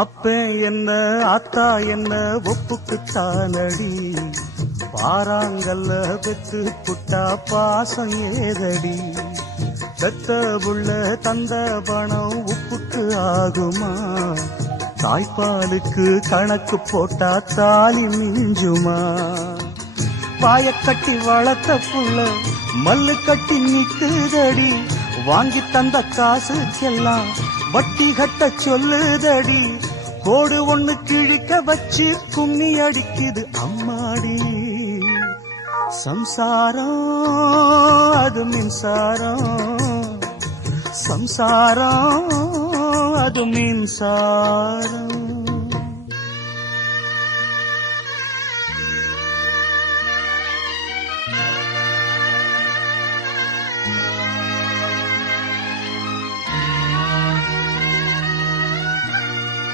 அப்ப என்ன ஆத்தா என்ன ஒப்புக்குத்தானடி, பாறாங்கல்ல பெத்து புட்டா பாசம் ஏதடி, பெத்த புள்ள தந்த பணம் உப்புக்கு ஆகுமா, தாய்ப்பாலுக்கு கணக்கு போட்டா தாலி மிஞ்சுமா, பாயக்கட்டி வளர்த்த புள்ள மல்லு கட்டி நிக்குதடி, வாங்கி தந்த காசுக்கெல்லாம் வட்டி கட்ட சொல்லுதடி, கோடு ஒண்ணு கிழிக்க வச்சு கும்மி அடிக்குது அம்மாடி, சம்சாரம் அது மின்சாரம், சம்சாரம் அது மின்சாரம்.